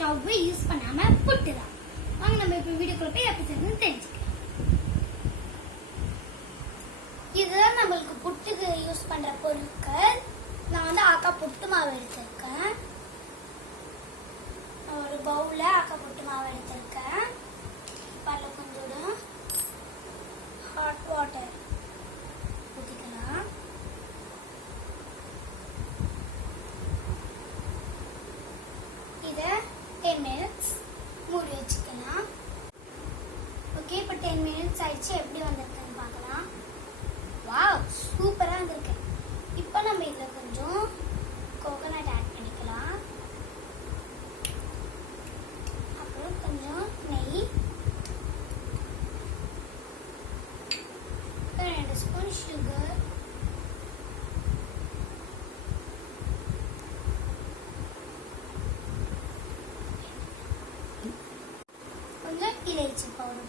Stove use பண்ணாம புட்டு தான். வாங்க நம்ம இப்போ வீடியோக்குள்ள போய் எப்படி செய்யணும்னு தெரிஞ்சுக்கலாம். இதுதான் நம்மளுக்கு புட்டுக்கு யூஸ் பண்ற பொருட்கள். நான் வந்து ஆக்கா புட்டு மாவு எடுத்திருக்கேன். ஒரு பவுல்ல ஆக்கா புட்டு மாவு எடுத்திருக்கேன். அதில் கொஞ்சம் ஹாட் வாட்டர் ஊற்றிக்கலாம். இதை 10 minutes மூடி வச்சுக்கலாம். ஓகே, இப்போ 10 minutes ஆயிடுச்சு. எப்படி வந்திருக்குன்னு பார்க்கலாம். வாவ், சூப்பராக வந்திருக்கு. இப்போ நம்ம இதில் கொஞ்சம் கோகோனட் ஆட் பண்ணிக்கலாம். அப்புறம் கொஞ்சம் நெய், 2 ஸ்பூன் சுகர், கொஞ்சம் இலைச்சி பவுடர்